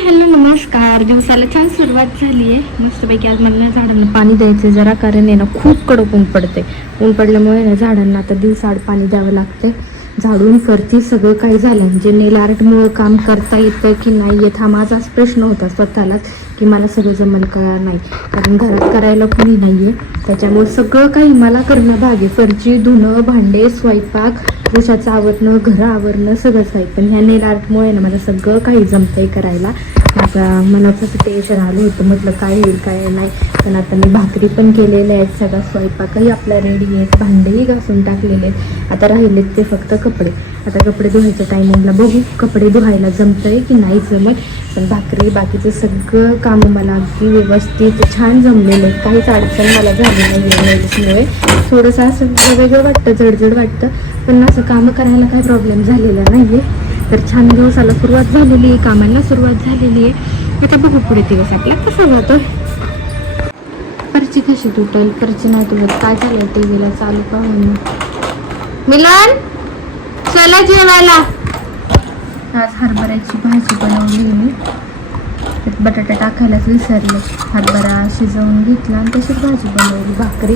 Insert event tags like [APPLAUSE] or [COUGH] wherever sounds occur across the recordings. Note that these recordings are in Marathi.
हॅलो नमस्कार. दिवसाला छान सुरुवात झाली आहे. मस्तपैकी आज मला ना झाडांना पाणी द्यायचं जरा कारण आहे ना खूप कडक ऊन पडते ऊन पडल्यामुळे ना झाडांना आता दिवसाआड पाणी द्यावं लागते झाडून फरती सगळं काही झालं? म्हणजे नेल आर्टमुळं काम करता येतं की नाही येत हा माझाच प्रश्न होता स्वतःलाच की मला सगळं जमल का नाही? कारण घरात करायला कुणी नाही आहे त्याच्यामुळे सगळं काही मला करणं भाग आहे. फरची धुणं भांडे स्वयंपाक पुरुषाचं आवरणं घरं आवरणं सगळंच काही पण ह्या नेल आर्टमुळे ना मला सगळं काही जमतंय करायला. आता मला कसं टेन्शन आलं होतं. म्हटलं काय होईल काय नाही. पण आता मी भाकरी पण केलेल्या आहेत सगळा स्वयंपाकही आपला रेडी आहेत. भांडेही घासून टाकलेले आहेत. आता राहिलेत ते फक्त कपडे. आता कपडे धुवायच्या टायमिंगला बघू कपडे धुवायला जमतंय की नाही जमत. पण भाकरी बाकीचं सगळं कामं मला अगदी व्यवस्थित छान जमलेलं आहेत काहीच अडचण मला झाली नाही थोडंसं असं वेगळं वाटतं जडजड वाटतं. पण असं कामं करायला काही प्रॉब्लेम झालेला नाही आहे तर छान दिवसाला सुरुवात झालेली आहे कामांना सुरुवात झालेली आहे. आता बघू पुढे दिवस आपला कसा जातोय. परची कशी तुटल परची नाही तुटत काय चाललंय टी व्हीला चालू पाहून. मिलन चला जेवायला. आज हरभऱ्याची भाजी बनवली मी. त्यात बटाटा टाकायलाच विसरले. हरभरा शिजवून घेतला आणि तशीच भाजी बनवली भाकरी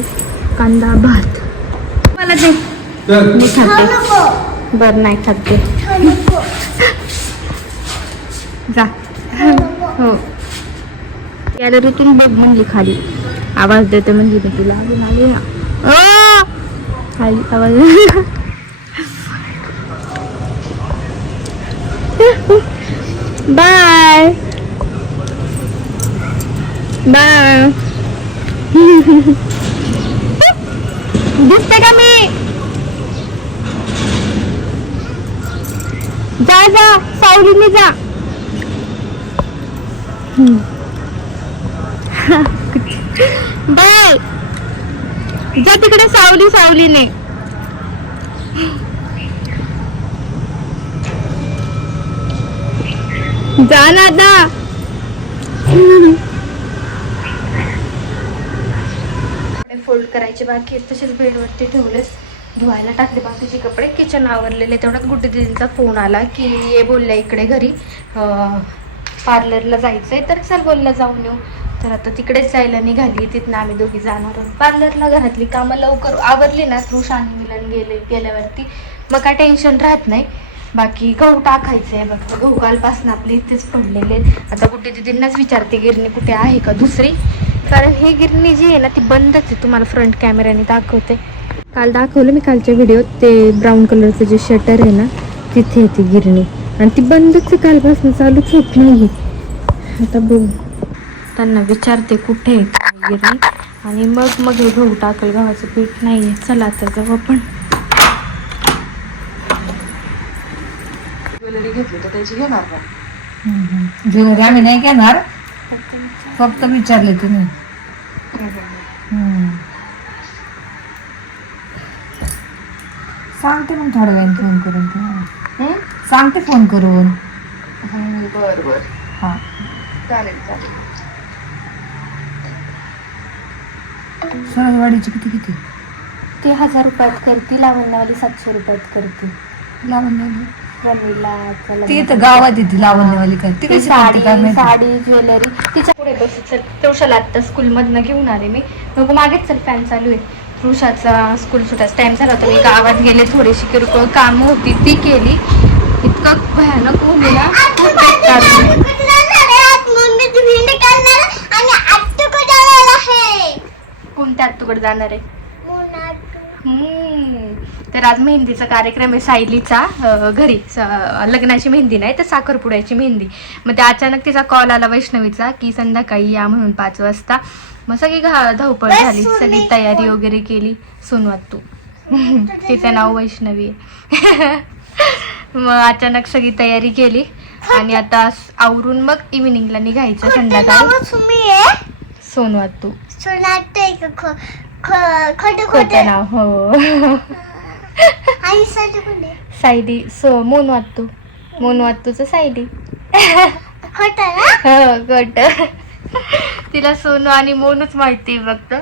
कांदा भात. मला दे. मी खाते. बरं नाही खाते. जा. हो. गॅलरीतून बघ म्हणली खाली. आवाज देते म्हणजे मी तुला. अजून आली ना खाली आवाज बाय. बाय. दिसते का मी? जा जा. सावलीने जा. [LAUGHS] बाय. जा तिकडे सावली सावलीने. जा ना आता फोल्ड करायचे बाकी तसेच बेडवरती ठेवलेस. धुवायला टाकले बाकीचे कपडे. किचन आवरलेले तेवढ्यात गुड्डी दिदींचा फोन आला की ये बोलल्या इकडे घरी. पार्लरला जायचंय तर चल बोलला जाऊन येऊ. तर आता तिकडेच जायला निघाली तिथनं आम्ही दोघी जाणार आहोत. पार्लरला घरातली कामं लवकर आवरली ना तृष आणि मिलन गेले गेल्यावरती. मग काय टेन्शन राहत नाही. बाकी गहू टाकायचं आहे बघ गहू कालपासून आपले इथेच पडलेले आहेत. आता कुठे दिदींनाच विचारते गिरणी कुठे आहे का दुसरी? कारण ही गिरणी जी आहे ना ती बंदच आहे. तुम्हाला फ्रंट कॅमेऱ्याने दाखवते. काल दाखवलं मी कालच्या व्हिडिओत ते ब्राऊन कलरचं जे शटर आहे ना तिथे आहे ती गिरणी. आणि ती बंदच आहे कालपासून चालूच होत नाही आता बघू. त्यांना विचारते कुठे आहे काय गिरणी आणि मग मग हे गहू टाकल. गव्हाचं पीठ नाही आहे चला तर जाऊ आपण. ज्वेलरी घेतली तर त्याची घेणार का? ज्वेलरी आम्ही नाही घेणार. फक्त विचारले तुम्ही. सांगते मग थोड्या वेळाने फोन करून. सांगते फोन करून. बर बर. हा. चालेल चालेल. सरळवाडीची किती किती? ते हजार रुपयात करते लावण्यावाली सातशे रुपयात करते चला. ती तर गावात येते लावण्यवाली काय ती ती कशी करते साडी माहिती? साडी ज्वेलरी. तिच्या पुढे बस चल तुळशाला आत्ता स्कूलमधनं घेऊन आले मी. मग मागेच चल फॅन चालू आहे. तुळशाचा स्कूल सुटायचा टाइम झाला होता. मी गावात गेले थोडीशी किरकोळ कामं होती ती केली. इतकं भयानक ऊन आहे. कोणत्या तुकडे जाणार आहे. तर आज मेहंदीचा कार्यक्रम आहे सायलीचा घरी. स- लग्नाची मेहंदी नाही तर साखरपुड्याची मेहंदी. मग ते अचानक तिचा कॉल आला वैष्णवीचा की संध्याकाळी या म्हणून पाच वाजता. मग सगळी घा धावपळ झाली. सगळी तयारी वगैरे केली. सोनवात तू तिचं नाव वैष्णवी [LAUGHS] मग अचानक सगळी तयारी केली. आणि आता आवरून मग इव्हिनिंगला निघायचं संध्याकाळी. सोनवात तू. खोटं नाव हो. सायली सो मोन वाटतो मोन वाटतोच सायली. हो गट तिला सोनू आणि मोनूच माहिती फक्त.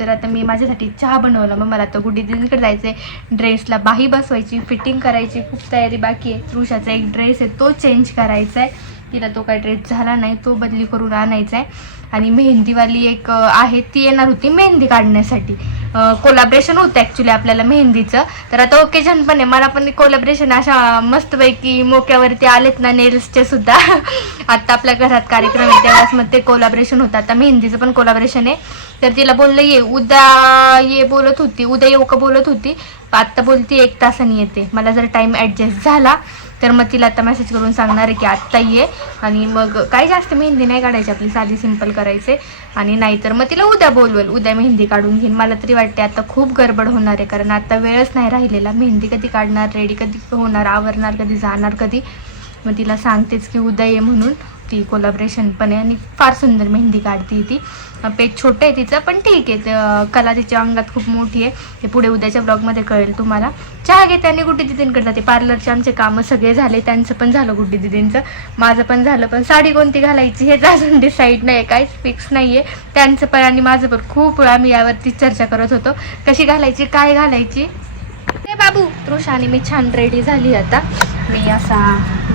तर आता मी माझ्यासाठी चहा बनवला. मग मला आता गुड्डी जायचं आहे ड्रेसला बाही बसवायची फिटिंग करायची खूप तयारी बाकी आहे. तृषाचा एक ड्रेस आहे तो चेंज करायचा आहे तिला तो काही ड्रेस झाला नाही तो बदली करून आणायचा आहे. आणि मेहंदीवाली एक आहे ती येणार होती मेहंदी काढण्यासाठी. कोलाब्रेशन होतं ॲक्च्युली आपल्याला मेहंदीचं. तर आता ओकेजन पण आहे. मला पण कोलाब्रेशन अशा मस्तपैकी मोक्यावरती आलेत ना नेल्सचे सुद्धा. [LAUGHS] आत्ता आपल्या घरात कार्यक्रम आहे त्यावेळेस मग ते कोलाब्रेशन होतं. आता मेहंदीचं पण कोलाब्रेशन आहे. तर तिला बोललं ये उद्या ये बोलत होती. उद्या येऊ का बोलत होती. आत्ता बोलती एक तासाने येते. मला जर टाईम ॲडजस्ट झाला तर मग तिला आता मेसेज करून सांगणार आहे की आत्ता ये. आणि मग काही जास्त मेहंदी नाही काढायची आपली साधी सिंपल करायचे. आणि नाहीतर मग तिला उद्या बोलवेल उद्या मेहंदी काढून घेईन. मला तरी वाटते आता खूप गडबड होणार आहे कारण आता वेळच नाही राहिलेला. मेहंदी कधी काढणार रेडी कधी होणार आवरणार कधी जाणार कधी? मग तिला सांगतेच की उद्या ये म्हणून. ती कोलॅबरेशन पण आहे आणि फार सुंदर मेहंदी काढते ती. पेज छोटं आहे तिचं पण ठीक आहे. कला तिच्या अंगात खूप मोठी आहे. ते पुढे उद्याच्या ब्लॉगमध्ये कळेल तुम्हाला. चहा घेते आणि गुड्डी दिदींकडे जाते. पार्लरचे आमचे कामं सगळे झाले. त्यांचं पण झालं गुड्डी दिदींचं. माझं पण झालं पण साडी कोणती घालायची हेच अजून डिसाईड नाही आहे काहीच फिक्स नाही आहे त्यांचं पण आणि माझं पण. खूप वेळा आम्ही यावरती चर्चा करत होतो. कशी घालायची काय घालायची? बाबू तृष आणि मी छान रेडी झाली आता. मी असा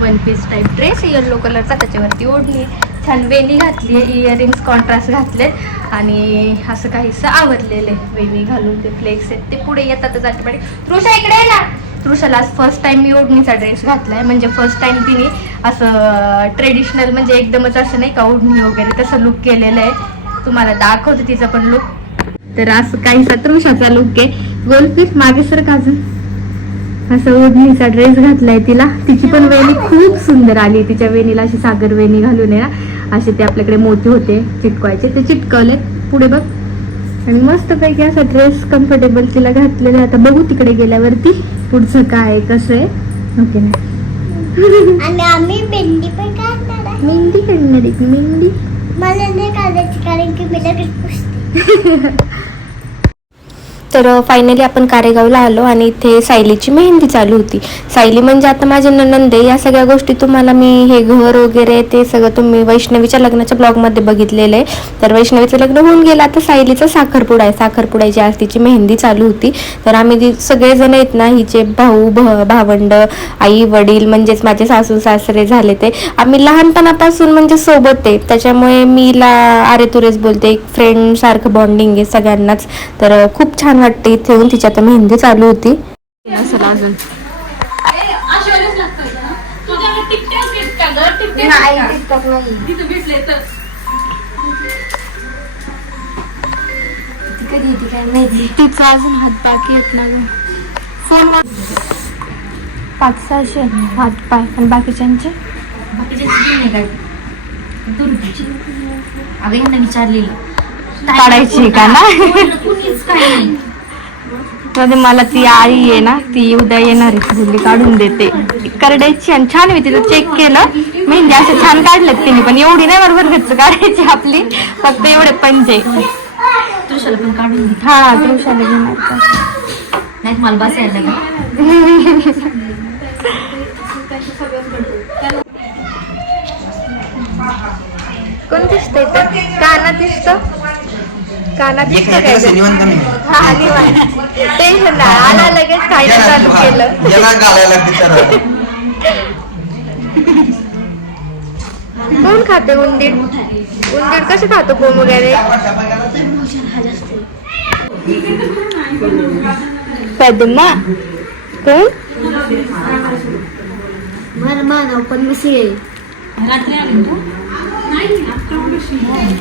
one piece type dress yellow कलरचा त्याच्यावरती ओढली. छान वेणी घातली इयरिंग्स कॉन्ट्रास्ट घातलेत. आणि असं काहीसं आवडलेलं आहे. वेणी घालून ते फ्लेक्स आहेत ते पुढे येतातच आठवडे. तृषा इकडे आहे ना. तृषाला आज फर्स्ट टाइम मी ओढणीचा ड्रेस घातलाय. म्हणजे फर्स्ट टाइम तिने असं ट्रेडिशनल म्हणजे एकदमच असं नाही का ओढणी वगैरे तसं लुक केलेलं आहे. तुम्हाला दाखवते तिचा पण लुक तर असं काहीसा तृषाचा लुक आहे. गोलपीस मागे सर अजून. असं ओढणीचा ड्रेस घातलाय तिला. तिची पण वेणी खूप सुंदर आली. तिच्या वेणीला अशी सागर वेणी घालून आहे ना. असे ते आपल्याकडे मोठे होते चिटकवायचे. ते चिटकवले पुढे बघ. आणि मस्त पैकी असा ड्रेस कम्फर्टेबल तिला घातलेला. आता बघू तिकडे गेल्यावरती पुढचं काय कसं आहे. ओके नाही आणि आम्ही भेंडी पण काढणार आहे. मेहंदी काढणार आहे. मेहंदी. मला नाही काढायची कारण की मी लगेच पुसते. [LAUGHS] तर फायनली आपण कारेगावला आलो आणि इथे सायलीची मेहंदी चालू होती. सायली म्हणजे आता माझे ननंद आहे. या सगळ्या गोष्टी तुम्हाला मी हे घर वगैरे ते सगळं तुम्ही वैष्णवीच्या लग्नाच्या ब्लॉगमध्ये बघितलेलं आहे. तर वैष्णवीचं लग्न होऊन गेलं. आता सायलीचा साखरपुडा आहे. साखरपुड्याची आज तिची मेहंदी चालू होती. तर आम्ही सगळेजण आहेत ना हिचे भाऊ भ भावंड आई वडील म्हणजेच माझे सासू सासरे झाले ते. आम्ही लहानपणापासून म्हणजे सोबत आहे. त्याच्यामुळे मी ला अरे तुरेच बोलते. एक फ्रेंड सारखं बॉन्डिंग आहे सगळ्यांनाच. तर खूप छान वाटते इथे येऊन तिची आता मेहंदी चालू होती. अजून तिचा अजून हात बाकी आहेत ना गं. फोन पाच सहाशे. हात पाय. आणि बाकीच्यांचे? काढायची का ना? मध्ये मला ती आई आहे ना ती उद्या येणार आहे बोलली काढून देते. करड्याची आणि छान मी तिथं चेक केलं. मेहंदी असं छान काढलेत तिने पण एवढी नाही बरोबर घरचं काढायची आपली. फक्त एवढे पंजे. तुषाला पण काढून हा घेणार का? नाही मला बसायला लागलं. कोण दिसतंय तर काना दिसत? काना दिसत काय ते? हा निवांत. टेन्शन नाही आला लगेच खायला चालू केलं. याला घालायला लागते तर. कोण खाते उंदीर? उंदीर कसे खातो कोण वगैरे? पद्मा. कोण? मला मानव पण मिसळी.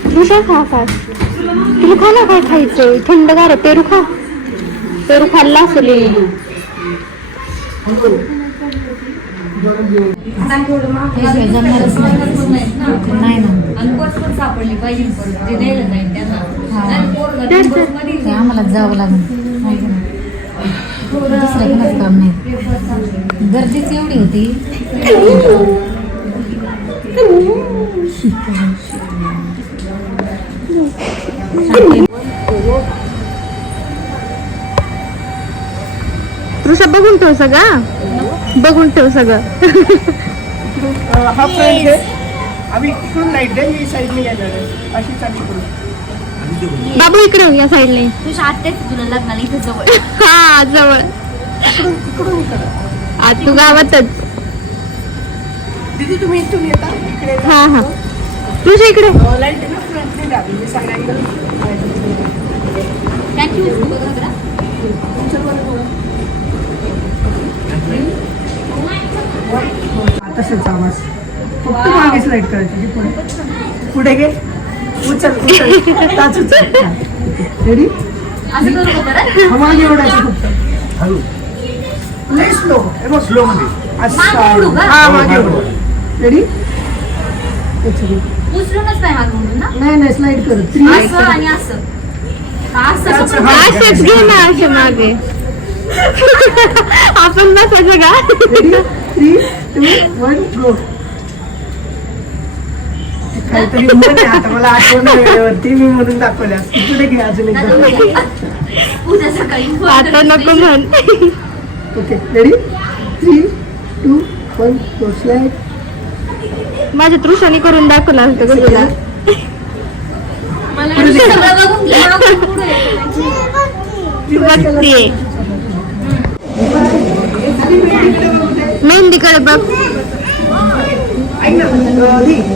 तुझा खा फास्ट तुला खा ना काय खायचंय थंडगार आहे पेरू खा पेरू खाल्ला असेल. हे नाही. आम्हाला जावं लागेल कोणाचं काम नाही गर्दीच एवढी होती तृषा बघून ठेव सगळं बघून ठेव सगळं. हा फ्रंट आहे. आम्ही इकडून नाही डेली साईडने येणार आहे. अशी चालू करू. बाबू इकडे या साईडने तुझ्या आत्याच तुला लग्नाला इथं जवळ. हा जवळ. आज तू गावातच. दीदी तुम्ही इथून येता? इकडे हा हा. तुझ्या इकडे? लाइट आहे ना फ्रंटने द्या सगळे अँगल तसंच आवाज. फक्त मागे स्लाईड करायची पुढे. पुढे घे. उचल उचल. टाच उचल. रेडी हा मागे ओढायचं फक्त. हळू. लय स्लो हे स्लो मध्ये. असं. हा मागे ओढ रेडी उचलूनच नाही म्हणून ना? नाही नाही स्लाईड कर थ्री असं आणि असं. असं असं पण असंच घे ना असे मागे. आपण बसायचं का? Ready three two one go काहीतरी आहे आता मला आठवण नाही वेळेवरती मी म्हणून दाखवल्या पुढे घे अजून एकदा उद्या सकाळी आता नको म्हण. Okay ready three two one go slide माझ्या तृषाने करून दाखवलं असतं का तुला. बघतीये मेहंदीकडे बघ.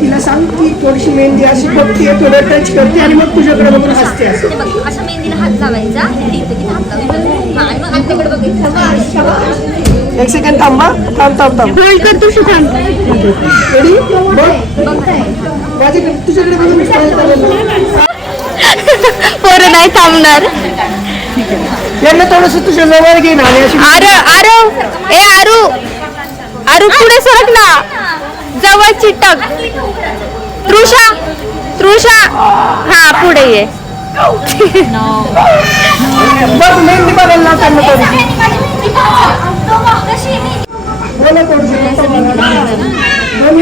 तिला सांग की थोडीशी मेहंदी अशी बघतीये थोडं टच करते आणि मग तुझ्याकडे बघून हसते असं. मेहंदीला हात लावायचा एक सेकंड थांबा. थांब थांब थांब. होल्ड कर तुझी थांब. रेडी तुझ्याकडे बघून. पोरं नाही थांबणार. यांना थोडस तुझ्या जवळ घे ना आणि अशी आरू आरू ए आरू. आरू पुढे सरक ना. जवळ चिटक. तृषा तृषा. हा पुढे ये. बघ मेहंदी बघायला त्यांना थोडीशी बोला थोडीशी दोन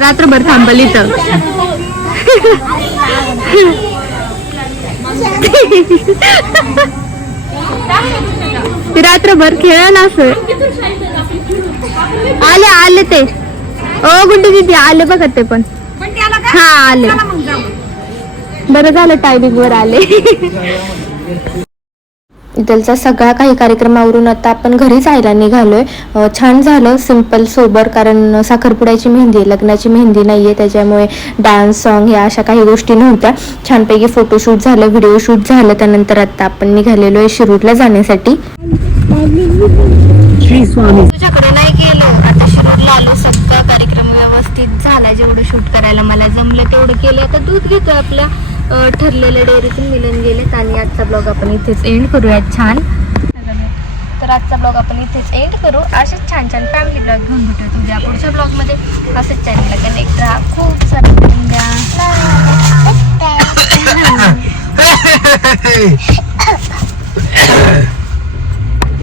रात्रभर थांबली तर. ती रात्रभर खेळ ना असं. आले आले ते. ओ गुड्डी दिदी आले बघा ते पण. हा आले. बरं झालं टायमिंग वर आले. इथलचा सगळा काही कार्यक्रमावरून आता आपण घरी जायला निघालोय. छान झालं सिंपल सोबर कारण साखरपुड्याची मेहंदी आहे, लग्नाची मेहंदी नाही आहे त्याच्यामुळे डान्स सॉन्ग ह्या अशा काही गोष्टी नव्हत्या. छानपैकी फोटोशूट झालं व्हिडिओ शूट झालं त्यानंतर आता आपण निघालेलो आहे शिरूरला जाण्यासाठी. श्री स्वामी तुझ्याकडे नाही गेलो आता शिरूरला आलो सगळा कार्यक्रम व्यवस्थित झाला जेवढं शूट करायला मला जमलं तेवढं केलं. आता दूध घेतोय आपल्या अं, ठरलेल्या डेअरीतून मिळून गेलेत आणि आजचा ब्लॉग आपण इथेच एंड करूयात छान. तर आजचा ब्लॉग आपण इथेच एंड करू. असेच छान छान फॅमिली ब्लॉग घेऊन भेटूया तुझ्या पुढच्या ब्लॉगमध्ये असंच चॅनलला कनेक्ट राहा. खूप सारे द्या! [LAUGHS] [LAUGHS]